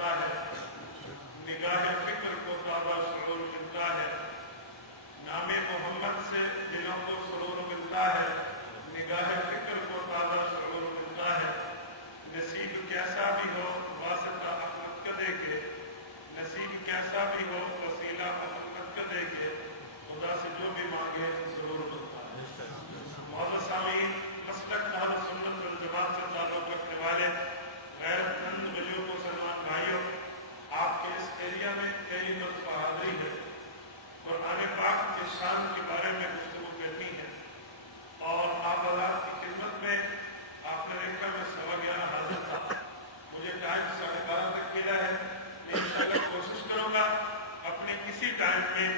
ہوتا ہے، نگاہ فکر کو تازہ شعور ملتا ہے، نام محمد سے دلوں کو سرور ملتا ہے، نگاہ فکر کو تازہ شعور ملتا ہے۔ نصیب کیسا بھی ہو واسطہ احمد کا دے کے، نصیب کیسا بھی ہو وسیلہ محمد کا دے کے، خدا سے جو بھی مانگے ضرور ملتا ہے۔ معزز سامعین، مسلک اہل سنت والجماعت سے تعلق رکھنے والے غیرت مند بزرگوں مسلمان بھائیوں، آپ کے اس ایریا میں پہلی مرتبہ حاضری ہے۔ قرآن پاک کے شان کے بارے میں گفتگو کرنی ہے، اور آپ حضرات کی خدمت میں آپ نے دیکھا میں 11:15 حاضر تھا، مجھے ٹائم 12:30 تک ملا ہے۔ میں انشاءاللہ کوشش کروں گا اپنے کسی ٹائم میں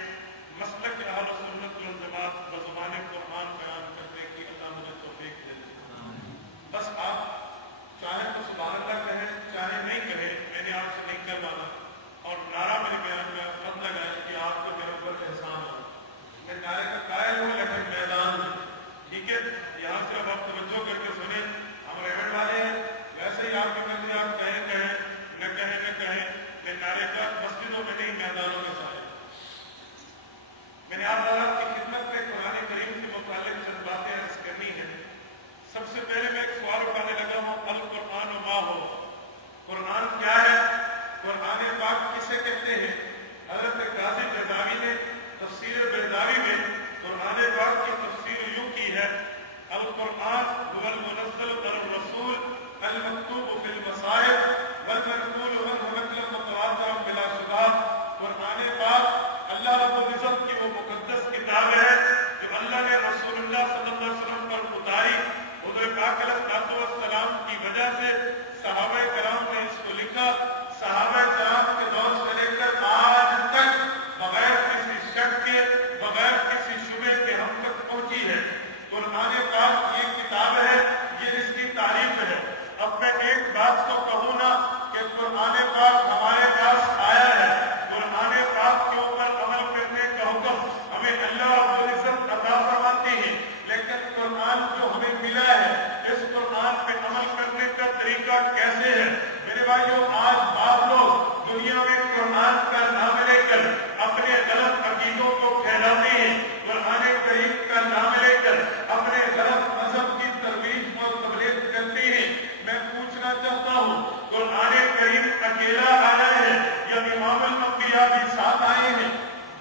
مسلک اہل سنت والجماعت بزبان قرآن بیان کرنے کی اللہ مجھے توفیق دے دے۔ بس آپ چاہے تو سبحان اللہ کہیں، چاہے نہیں کہیں، میں نے آپ سے نہیں کروانا، اور نعرہ میرے بیان میں مت لگائیں کہ آپ کو میرے اوپر احسان ہو۔ میں نعرے کا قائل ہوں لیکن میدان میں، ٹھیک ہے؟ یہاں سے اب آپ توجہ کر کے سنیں، ہم ریمنڈ والے ہیں، ویسے ہی آپ کی مرضی، آپ کہیں نہ کہیں، میں نعرے کا مسجدوں میں نہیں میدانوں میں چاہے۔ میں نے آپ حضرات کی خدمت میں قرآن کریم سے متعلق چند باتیں عرض کرنی ہیں۔ سب سے پہلے میں ایک سوال اٹھانے لگا ہوں، القرآن ما ہو، قرآن کیا ہے؟ قرآن پاک کسے کہتے ہیں؟ حضرت قاضی بیضاوی نے تفسیر بیضاوی میں قرآن پاک کی تفسیر یوں کی ہے، القرآن هو المنزل علی الرسول المکتوب فی المصاحف والمنقول عنہ نقلا متواترا بلا شبہ۔ قرآن پاک اللہ رب العزت کی وہ مقدس کتاب ہے جو اللہ نے رسول اللہ صلی اللہ علیہ وسلم پر اتاری۔ حضور پاک علیہ السلام کی وجہ سے صحابہ کرام نے اس کو لکھا، صحابہ کرام کے دور سے لے کر آج تک بغیر کسی شک کے، بغیر کسی شبہ کے ہم تک پہنچی ہے۔ قرآن پاک یہ کتاب ہے، یہ اس کی تعریف ہے۔ اب میں ایک بات تو کہوں نا کہ قرآن پاک ہمارے پاس آیا ہے، قرآن پاک کے اوپر عمل کرنے کا حکم ہمیں اللہ رب العزت عطا فرماتی ہے، لیکن قرآن جو ہمیں ملا ہے اس قرآن پہ عمل کرنے کا طریقہ کیسے ہے؟ میرے بھائیوں، آج بعض لوگ دنیا میں قرآن کا نام لے کر اپنے غلط عقیدوں کو پھیلاتے ہیں، قرآن کریم کا نام لے کر اپنے غلط مذہب کی ترویج اور تبلیغ کرتے ہیں۔ میں پوچھنا چاہتا ہوں، قرآن کریم اکیلا آیا ہے یا امام الانبیاء بھی ساتھ آئے ہیں؟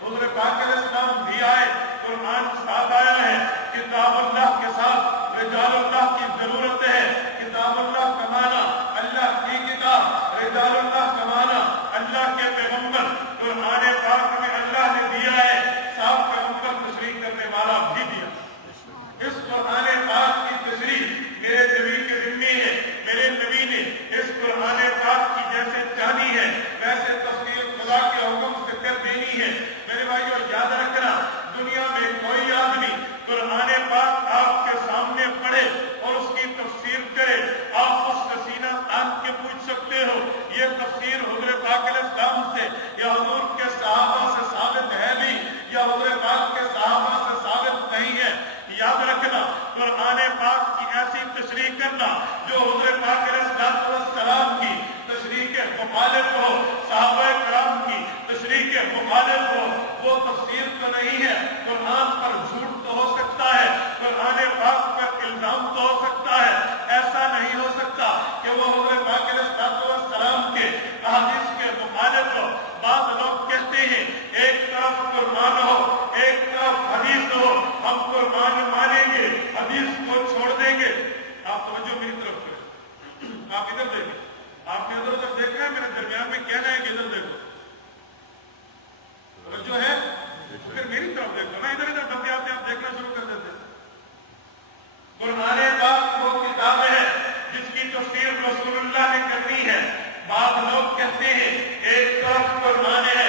حضور پاک علیہ السلام بھی آئے، قرآن ساتھ آیا ہے۔ کتاب اللہ کے ساتھ رجال اللہ کی ضرورت ہے۔ کتاب اللہ کا معنی اللہ کی کتاب، رجال اللہ کا معنی اللہ کے پیغمبر۔ قرآن پاک میں اللہ نے دیا ہے، صاحب پیغمبر تشریح کرنے والا بھی دیا۔ اس قرآن پاک کی تشریح میرے نبی کے ذمہ ہے، میرے نبی نے اس قرآن پاک کی جیسے چاہنی ہے ویسے تفسیر خدا کے حکم سے کر دینی ہے۔ میرے بھائیوں، یاد رکھنا، دنیا میں کوئی آدمی قرآن پاک آپ کے سامنے پڑھے اور اس کی تفسیر کرے، آپ اس کا سینہ تان کے پوچھ سکتے ہو یہ تفسیر حضور پاک علیہ السلام سے یا حضور کے صحابہ سے ثابت ہے بھی یا حضور پاک کے صحابہ سے ثابت نہیں ہے۔ یاد رکھنا، قرآن پاک کی ایسی تشریح کرنا جو حضور پاک علیہ السلام کی تشریح کے مخالف ہو، صحابہ کرام کی تشریح کے مخالف ہو، وہ تفسیر تو نہیں ہے۔ قرآن پر جھوٹ تو ہو سکتا ہے، قرآن پاک پر الزام تو ہو سکتا ہے، ایسا نہیں ہو سکتا کہ وہ حضور پاک علیہ السلام کے احادیث کے مخالف ہو۔ بعض لوگ کہتے ہیں ایک طرف قرآن ہو ایک طرف حدیث ہو، ہم قرآن مانیں گے حدیث کو چھوڑ دیں گے۔ آپ توجہ میری طرف کریں، آپ ادھر دیکھیں، آپ نے ادھر ادھر دیکھنا ہے، میرے درمیان میں کہنا ہے کہ ادھر دیکھو، توجہ ہے؟ پھر میری طرف دیکھو نا، ادھر ادھر بندے آپ دیکھنا شروع کر دیتے۔ قرآن پاک وہ کتاب ہے جس کی تفسیر رسول اللہ نے کرنی ہے۔ بعض لوگ کہتے ہیں ایک طرف قرآن ہے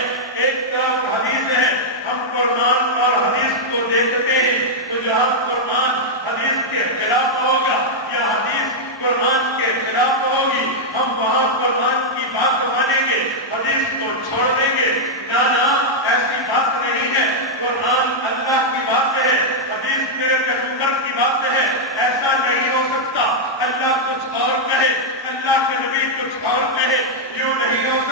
ایک طرف حدیث ہے، ہم قرآن اور حدیث کو دیکھتے ہیں تو جہاں قرآن حدیث کے خلاف ہوگا یا حدیث قرآن کے خلاف ہوگی ہم وہاں قرآن کی بات مانیں گے، حدیث کو چھوڑ دیں گے۔ نہ، ایسی بات نہیں ہے۔ قرآن اللہ کی بات ہے، حدیث میرے پیغمبر کی بات ہے، ایسا نہیں ہو سکتا۔ اللہ کچھ اور کہے، اللہ کے نبی کچھ اور کہے، یوں نہیں ہو سکتا۔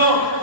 2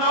2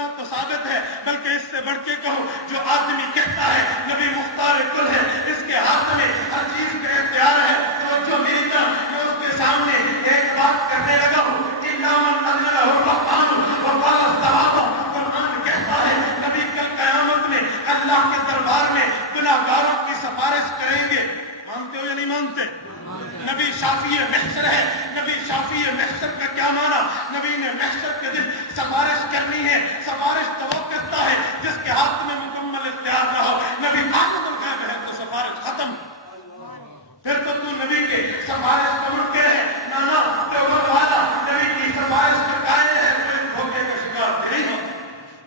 سننا تو ثابت ہے، بلکہ اس سے بڑھ کے کہو جو آدمی کہتا ہے نبی مختار کل ہے، اس کے ہاتھ میں ہر چیز کا اختیار ہے، توجہ میری طرف، میں اس کے سامنے ایک بات کرنے لگا ہوں، قرآن کہتا ہے نبی کل قیامت میں اللہ کے دربار میں گناہگاروں کی سفارش کریں گے. مانتے ہو یا نہیں مانتے؟ نبی شافی محشر ہے. نبی شافی محشر کا کیا مانا؟ نبی نے محشر کے دن سفارش کرنی ہے. سفارش تو وہ کرتا ہے جس کے ہاتھ میں مکمل اختیار نہ ہو. نبی عالم الغیب ہے تو سفارش ختم. پھر تو نبی کے سفارش کا منکر ہے. نانا دیوبند والا نبی کی سفارش کا قائل ہے، کوئی دھوکے کا شکار نہیں ہو.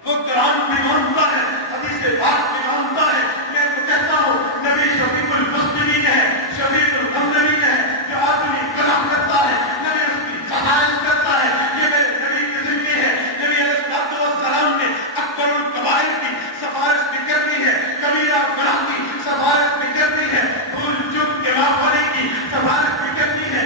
وہ قرآن بھی مانتا ہے، حدیث پاک بھی مانتا ہے. میں تو کہتا ہوں نبی شفیع المسلمین ہے، شفیع المذنبین ہے. جو آدمی گناہ کرتا ہے نبی اس کی سفارش کرتا ہے. یہ میرے نبی کی زندگی ہے. نبی علیہ السلام نے اکبر الکبائر کی سفارش بھی کرنی ہے، کبیرہ گناہ کی سفارش بھی کرنی ہے، بھول چوک کے معاف ہونے کی سفارش بھی کرنی ہے.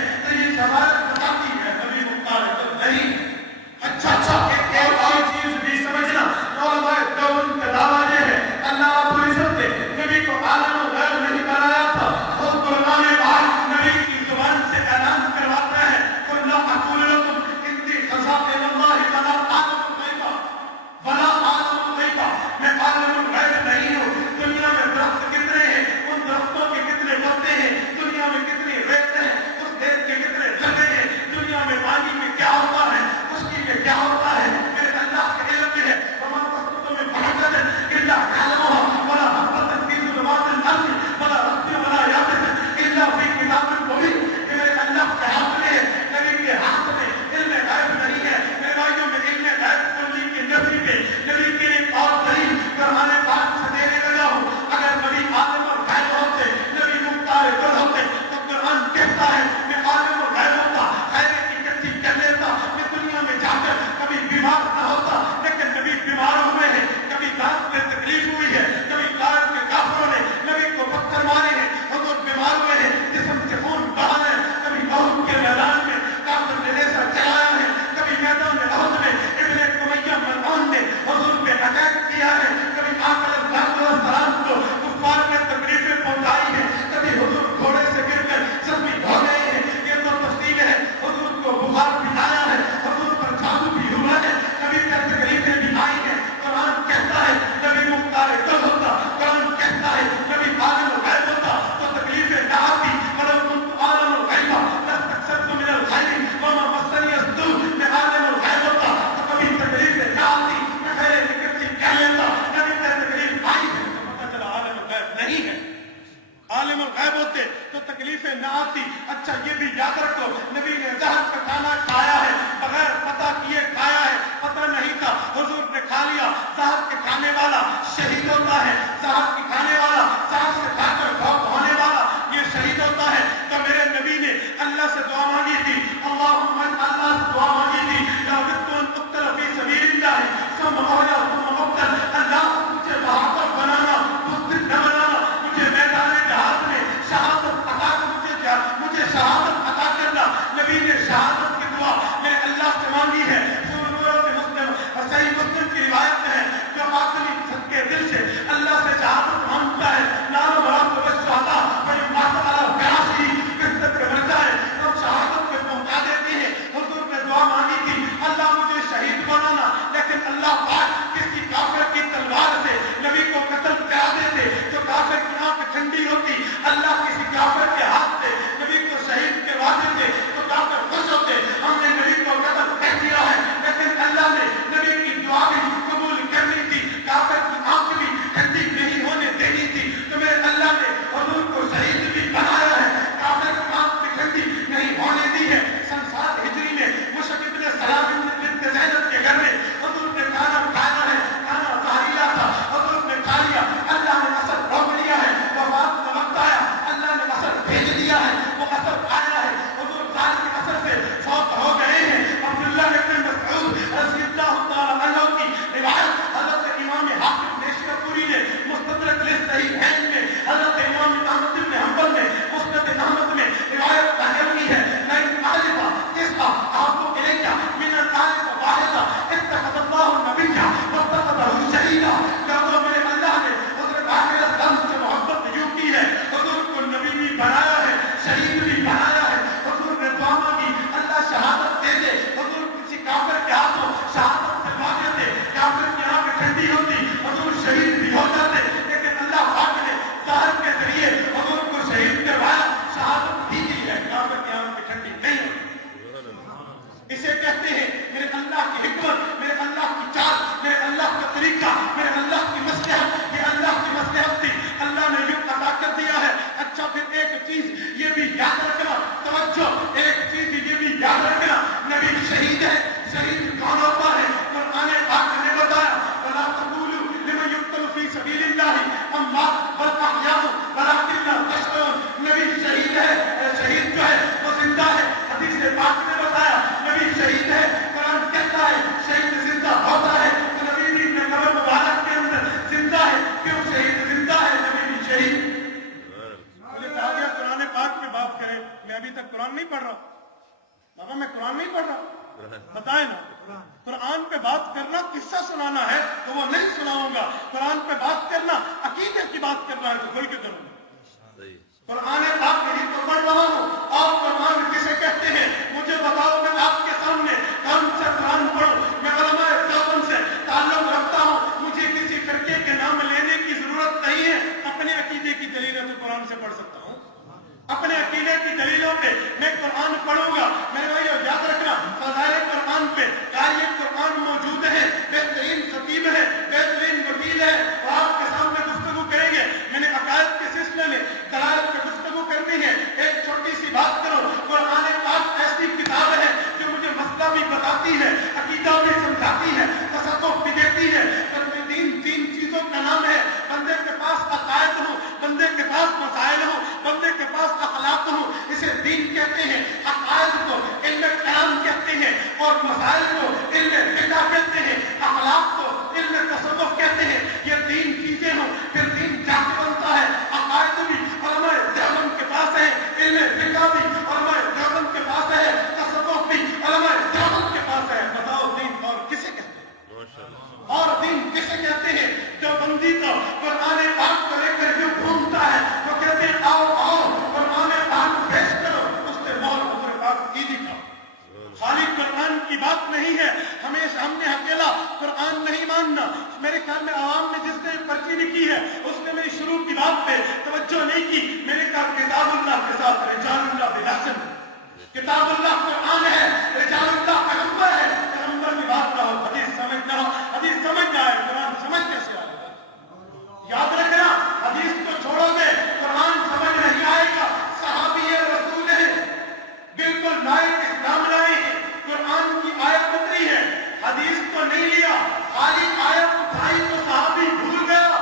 میں قرآن نہیں پڑھ رہا؟ بتائیں نا. قرآن پہ بات کرنا قصہ سنانا ہے تو وہ نہیں سناؤں گا. قرآن پہ بات کرنا عقیدے کی بات کرنا ہے تو کھل کے کروں گا. قرآن پاک میں ہی تو پڑھ رہا ہوں. آپ قرآن کسے کہتے ہیں مجھے بتاؤ. میں آپ کے سامنے کون سے قرآن پڑھوں؟ میں علماء دیوبند سے تعلق رکھتا ہوں. مجھے کسی فرقے کے نام لینے کی ضرورت نہیں ہے. اپنے عقیدے کی دلیلیں تو قرآن سے پڑھ سکتا ہوں. اپنے عقیدے کی دلیلوں پہ میں قرآن پڑھوں گا. میرے بھائیو یاد رکھنا فضائل قرآن پہ قاری قرآن موجود ہے. بہترین خطیب ہے, بہترین وکیل ہے, اور آپ کے سامنے گفتگو کریں گے. میں نے عقائد کے سلسلے میں دلالت پہ گفتگو کرنی ہے. ایک چھوٹی سی بات کرو. قرآن پاک ایسی کتاب ہے جو مجھے مسئلہ بھی بتاتی ہے, عقیدہ بھی سمجھاتی ہے, تصوف بھی دیتی ہے. تین چیزوں کا نام ہے. بندے کے پاس عقائد ہوں, بندے کے پاس مسائل ہوں, بندے کے پاس اخلاق ہوں, اسے دین کہتے ہیں. عقائد کو علم کلام کہتے ہیں اور مسائل کو علم فقہ کہتے ہیں. اخلاق کو علم تصوف کہتے ہیں. یہ تین چیزیں ہوں پھر دین کیا بنتا ہے. عقائد بھی علماء دیوبند کے پاس ہے, علم فقہ بھی علماء دیوبند کے پاس ہے, تصوف بھی علماء دیوبند کے پاس ہے. بتاؤ دین اور کسے کہتے ہیں؟ اور دین کسے کہتے ہیں؟ جو بندی تو قرآن پاک کو لے کر یوں گھومتا ہے. وہ کہتے ہیں آؤ آؤ قرآن پاک پیش کرو, اس سے مول حضور پاک کی دکھاؤ. خالی قرآن کی بات نہیں ہے. ہمیشہ ہم نے اکیلا قرآن نہیں ماننا. میرے خیال میں عوام نے جس نے پرچی لکھی ہے اس نے میری شروع کی بات پہ توجہ نہیں کی. میں نے کہا کتاب اللہ کے ساتھ رجال اللہ بلحسن. کتاب اللہ قرآن ہے, رجال اللہ پیغمبر ہے. پیغمبر کی بات نہ ہو, حدیث سمجھ نہ ہو, حدیث سمجھ نہ آئے, قرآن سمجھ کیسے آئے گا؟ یاد رکھنا حدیث کو چھوڑو گے قرآن سمجھ نہیں آئے گا. صحابی رسول ہے, بالکل نئے اسلام لائے ہیں. قرآن کی آیت اتری ہے, حدیث کو نہیں لیا, خالی آیت اٹھائی تو صحابی بھول گیا.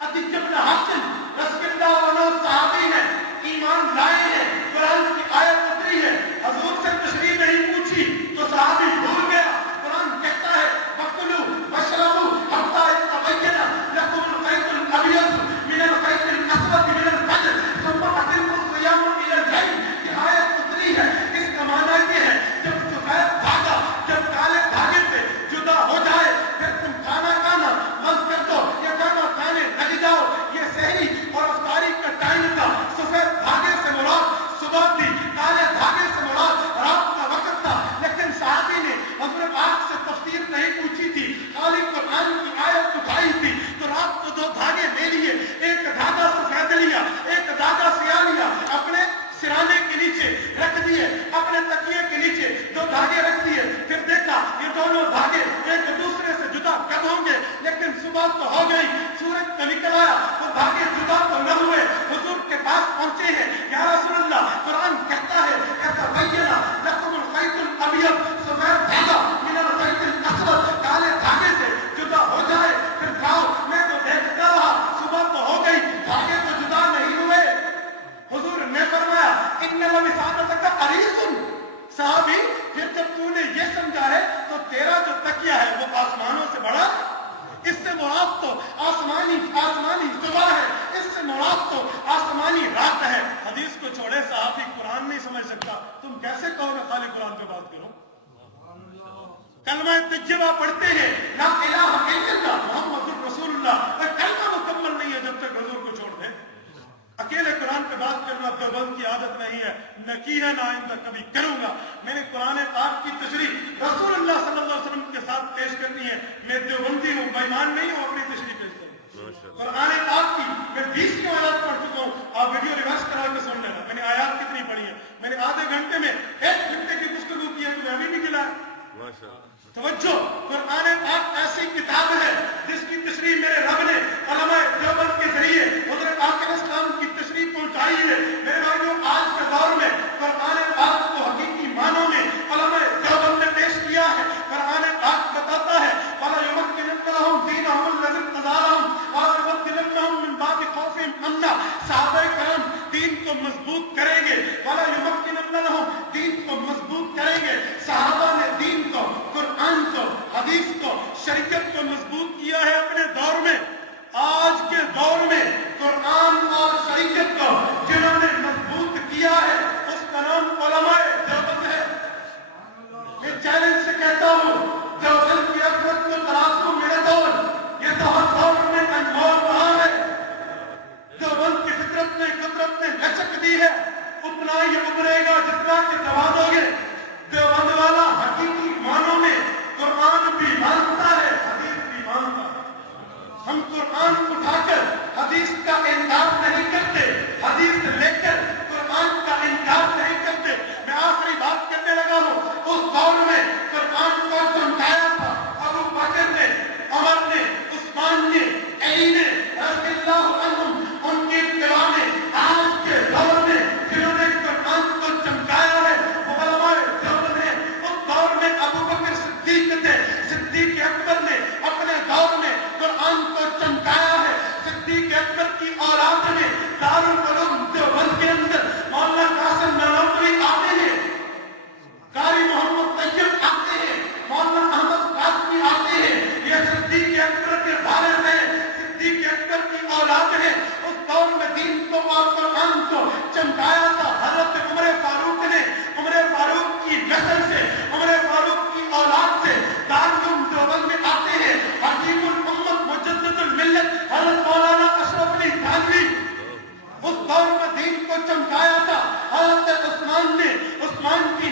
عتیق بن حسن رسول اللہ عنہ صحابی ہے, ایمان لائے ہیں, قرآن کی آیت اتری ہے, حضور سے تشریح نہیں پوچھی تو صحابی بھول گیا. قرآن کہتا ہے وَكُلُوا وَاشْرَبُوا حَتَّىٰ يَتَبَيَّنَ لَكُمُ الْخَيْطُ الْأَبْيَضُ مِنَ الْخَيْطِ الْأَسْوَدِ مِنَ الْفَجْرِ ثُمَّ أَتِمُّوا الصِّيَامَ إِلَى اللَّيْلِ. یہ آیت اتری ہے. اس کا معنی یہ ہے جب سفید دھاگا جب کالے دھاگے سے جدا ہو جائے پھر تم کھانا کھانا بند کر دو, یہ کھانا کھانے لگ جاؤ. یہ سحری اور افطاری کا ٹائم تھا. سفید دھاگے سے مراد صبح تھی, کالے دھاگے سے مراد رات کا وقت تھا. لیکن صحابی نے حضور پاک سے تفسیر نہیں پوچھی تھی, خالی قرآن کی آیت اٹھائی تھی. تو رات کو دو دھاگے لے لیے, ایک دھاگا سفید لیا, ایک دھاگا سیاہ لیا, اپنے سرانے کے نیچے رکھ دیے, اپنے تکیے کے نیچے دو دھاگے رکھ دیے. پھر دیکھا یہ دونوں دھاگے ایک دوسرے سے جدا کب ہوں گے, لیکن صبح تو ہو گئی, سورج تو نکل آیا, وہ دھاگے جدا تو نہ ہوئے. حضور کے پاس پہنچے ہیں, یا رسول اللہ قرآن کہتا ہے یتبین لکم الخیط الابیض, سفید دھاگا من الخیط الاسود, کالے دھاگے سے جدا ہو جائے پھر کھاؤ. میں تو دیکھتا رہا, صبح تو ہو گئی, دھاگے تو جدا نہیں ہوئے. حضور نے فرمایا ان لوسعتک قریص. صحابی پھر جب تو نے یہ سمجھا ہے تو تیرا جو تکیہ ہے وہ آسمانوں سے بڑا, اس سے مراد تو آسمانی صبح ہے, اس سے مراد تو آسمانی رات ہے. حدیث کو چھوڑے صحابی قرآن نہیں سمجھ سکتا, تم کیسے کہو میں خالی قرآن پہ بات کروں؟ کلمہ تجربہ پڑھتے ہیں لا الہ الا اللہ محمد رسول اللہ, اور کلمہ مکمل نہیں ہے جب تک حضور کو چھوڑ دے. اکیلے قرآن پہ بات کرنا دیوبند کی عادت نہیں ہے, نہ کی ہے نہ آئندہ کبھی کروں گا. میں نے قرآن پاک کی تشریح رسول اللہ صلی اللہ علیہ وسلم کے ساتھ پیش کرنی ہے. میں دیوبندی ہوں, بےمان نہیں ہوں, اپنی تشریح پیش کروں. قرآن پاک کی میں 20 کی آیات پڑھ چکا ہوں, آپ ویڈیو ریورس کرا کے سن لینا. میں نے آیات کتنی پڑھی ہے, میں نے آدھے گھنٹے میں 1 گھنٹے کی گفتگو کی ہے, تو ابھی بھی کھلا ہے. توجہ, قرآن پاک ایسی کتاب ہے جس کی تشریح میرے رب نے علماء دیوبند کے ذریعے حضرت پاک علیہ السلام کی تشریح پہنچائی ہے. میرے بھائیوں آج کے دور میں قرآن پاک کو حقیقی معنوں میں علماء دیوبند نے پیش کیا ہے. قرآن پاک بتاتا ہے وَلَا يُمَكِّنَنَّ دِينَهُمُ الَّذِي ارْتَضَىٰ لَهُمْ وَلَيُبَدِّلَنَّهُم مِّن بَعْدِ خَوْفِهِمْ أَمْنًا. صحابہ کرام دین کو مضبوط کریں گے, وَلَا يُمَكِّنَنَّ لَهُم دین کو مضبوط کریں گے. صحابہ نے دین کو, قرآن کو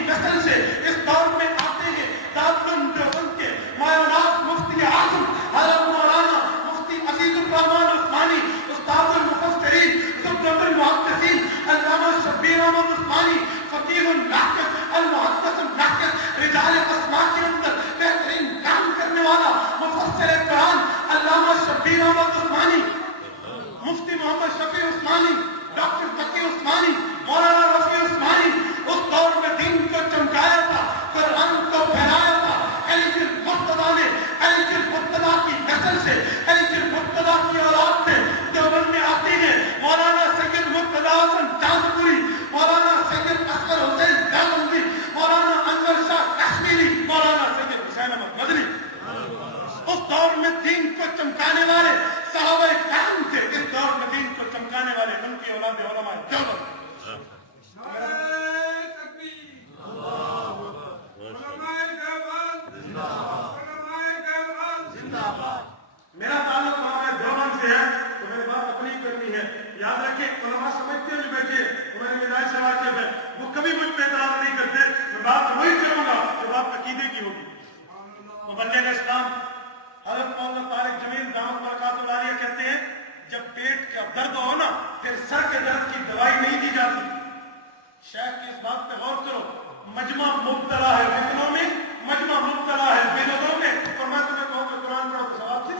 نسل سے اس دور میں آتے ہیں دارالعلوم دیوبند کے مایوناز مفتی اعظم حضرت مولانا مفتی عزیز الرحمان عثمانی استاد المفسرین زبدۃ المحدثین علامہ شبیر احمد عثمانی فقیہ النحو المحدث النحو رجال اسماء کے اندر بہترین کام کرنے والا مفسر قرآن علامہ شبیر احمد عثمانی مفتی محمد شفیع عثمانی ڈاکٹر تقی عثمانی مولانا رفیع عثمانی اس دور میں دین کو چمکایا تھا قرآن کو پھیلایا تھا علی المرتضیٰ نے علی المرتضیٰ کی نسل سے علی المرتضیٰ کی اولاد سے دیوبند میں آتی ہے مولانا سید مرتضیٰ حسن چاندپوری مولانا سید اصغر حسین دیوبندی مولانا انور شاہ کشمیری مولانا سید حسین احمد مدنی اس دور میں دین کو چمکانے والے صحابہ کرام تھے اس دور میں دین کو چمکانے والے ان کی اولاد علماء دیوبند میرا تعلق علماء دیوبند سے ہے تو میری بات اپنی کرنی ہے یاد رکھیں علماء سمجھتے ہیں جو بیٹھے وہ میرے مزاج سے واقف ہے وہ کبھی مجھ پہ اعتراض نہیں کرتے میں بات وہی کروں گا جو بات عقیدے کی ہوگی مبلغ اسلام حضرت مولانا طارق جمیل دامت برکاتہ العالیہ کہتے ہیں جب پیٹ کا درد ہو نا پھر سر کے درد کی دوائی نہیں دی جاتی شیخ کی اس بات پہ غور کرو مجمع مبتلا ہے فتنوں میں مجمع مبتلا ہے بدعتوں میں اور میں تمہیں کہوں کہ قرآن پڑھو تو ثواب سے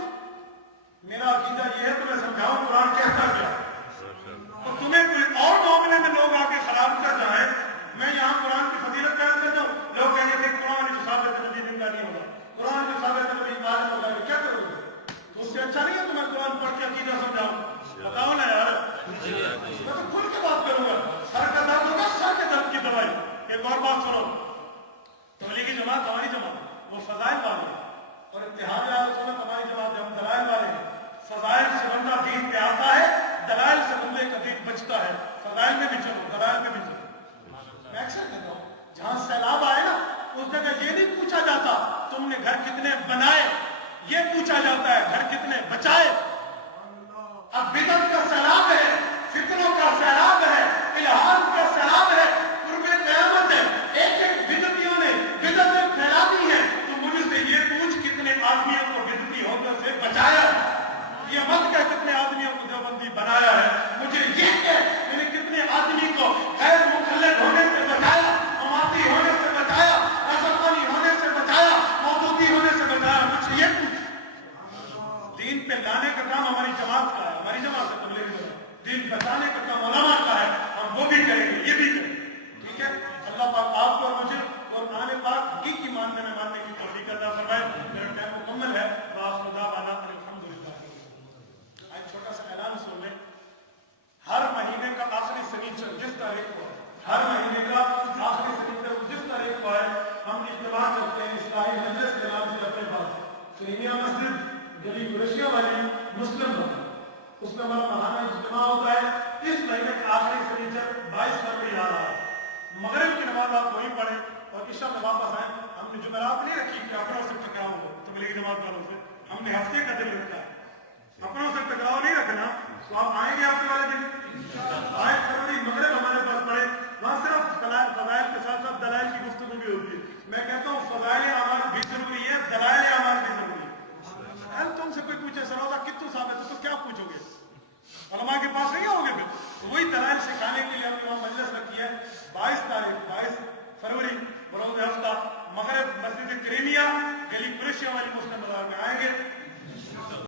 میرا عقیدہ یہ ہے تمہیں سمجھاؤں قرآن کہتا کیا تو تمہیں کوئی اور معاملے میں لوگ آ کے خراب کر جائیں میں یہاں قرآن کی فضیلت بیان کرتا ہوں لوگ کہیں گے کہ قرآن کی ثابت نبی زندہ نہیں ہوگا قرآن کی ثابت نبی قائم ہوگا کیا کرو گے تو اس سے اچھا نہیں ہے تمہیں قرآن پڑھ کے عقیدہ سمجھاؤں بتاؤ نا یار میں تو کھل کے بات کروں گا سر کا درد ہوگا سر کے درد کی دوائی ایک اور بات سنو تبلیغی جماعت ہماری جماعت وہ فضائل والی ہے اور اتحاد اہل سنت ہماری جماعت ہم دلائل والے ہیں فضائل سے بندہ دین پہ آتا ہے دلائل سے بندے کا دین بچتا ہے فضائل میں بھی چلو دلائل میں بھی چلو میں اکثر کہتا ہوں جہاں سیلاب آئے نا اس جگہ یہ نہیں پوچھا جاتا تم نے گھر کتنے بنائے یہ پوچھا جاتا ہے گھر کتنے بچائے اب بدعت کا سیلاب ہے فتنوں کا سیلاب ہے الہام کا سیلاب ہے قرب قیامت ہے ایک ایک بدعتیوں نے بدعتیں پھیلا دی ہیں تو مجھ سے یہ پوچھ کتنے آدمیوں کو بدعتی ہونے سے بچایا یہ مت کہ کتنے آدمیوں کو دیوبندی بنایا ہے مجھے یہ کہ میں نے کتنے آدمی کو غیر مخلد ہونے سے بچایا اماتی ہونے سے بچایا رسمانی ہونے سے بچایا موجودی ہونے سے بچایا مجھ سے یہ پوچھ دین پہ لانے کا کام ہماری جماعت کا ہے ہماری جماعت سے تبلیغ دین بچانے کا کام علماء کا ہے ہم وہ بھی کریں گے یہ بھی کریں گے ٹھیک ہے اللہ پاک آپ کو اور مجھے اور قرآن پاک حقیقی ماننے میں ماننے کی توفیق عطا فرمائے میرا ٹائم مکمل ہے وآخر دعوانا الحمدللہ ایک چھوٹا سا اعلان سن لیں ہر مہینے کا آخری سنیچر جس تاریخ کو ہر مہینے کا آخری سنیچر جس تاریخ کو ہے ہم اجتماع کرتے ہیں اصلاحی مجلس کے نام سے اپنے پاس سینیا مسجد گلی قریشیہ والی مسلم بندر اس میں ہمارا ماہانہ اجتماع ہوتا ہے اس مہینے کا آخری سنیچر 22 فروری آ رہا ہے مغرب کی نماز آپ وہیں پڑھیں اور عشاء میں واپس آئیں ہم نے جمعرات نہیں رکھی کہ اپنوں سے ٹکراؤ ہو تبلیغی جماعت والوں سے ہم نے ہفتے کا دن رکھا ہے اپنوں سے ٹکراؤ نہیں رکھنا تو آپ آئیں گے ہفتے والے دن 22 فروری مغرب ہمارے پاس پڑھے وہاں صرف فضائل کے ساتھ ساتھ دلائل کی گفتگو بھی ہوتی ہے میں کہتا ہوں فضائل اعمال بھی ضروری ہے دلائل اعمال بھی ضروری ہے ہم تم سے کوئی پوچھے سروزہ کتوں ثابت ہے تو کیا پوچھو گے علماء کے پاس نہیں ہوگے پھر وہی دلائل سکھانے کے لیے ہم نے وہاں مجلس رکھی ہے 22 فروری بروز ہفتہ مغرب مسجد کریمیا گلی قریشیہ والی مسلم بازار میں آئے